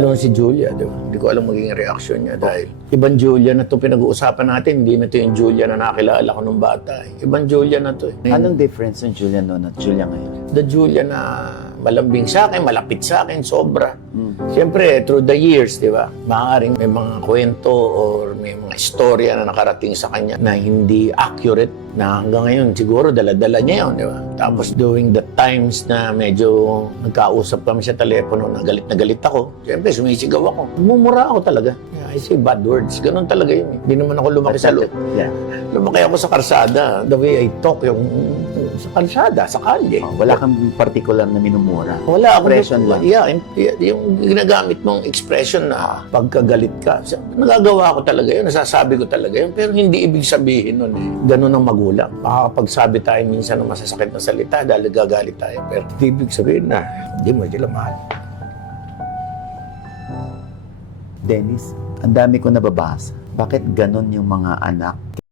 Alam mo si Julia, di ba? Hindi ko alam magiging reaksyon niya dahil ibang Julia na to pinag-uusapan natin, hindi na to yung Julia na nakilala ko nung bata. Ibang Julia na to. Anong difference ng Julia noon at Julia ngayon? The Julia na malambing sa akin, malapit sa akin, sobra. Siyempre, through the years, di ba? Maaaring may mga kwento or may mga istorya na nakarating sa kanya na hindi accurate na hanggang ngayon siguro dala-dala niya yun, di ba? Tapos during the times na medyo nagkausap kami sa telepono na galit ako, siyempre sumisigaw ako. Mumura ako talaga. I say bad words. Ganun talaga yun. Hindi naman ako lumaki sa Yeah. lumaki ako sa karsada. The way I talk, yung sa karsada, sa kalye. Wala kang particular na minumura. Wala ako. Expression lang. Yeah, yung ginagamit mong expression na pagkagalit ka. Nagagawa ko talaga yun, nasasabi ko talaga yun. Pero hindi ibig sabihin nun ganun ang magulang. Makakapagsabi tayo minsan ng masasakit na salita dahil gagalit tayo. Pero hindi ibig sabihin na hindi mo sila mahal. Dennis, ang dami ko nababasa. Bakit ganon yung mga anak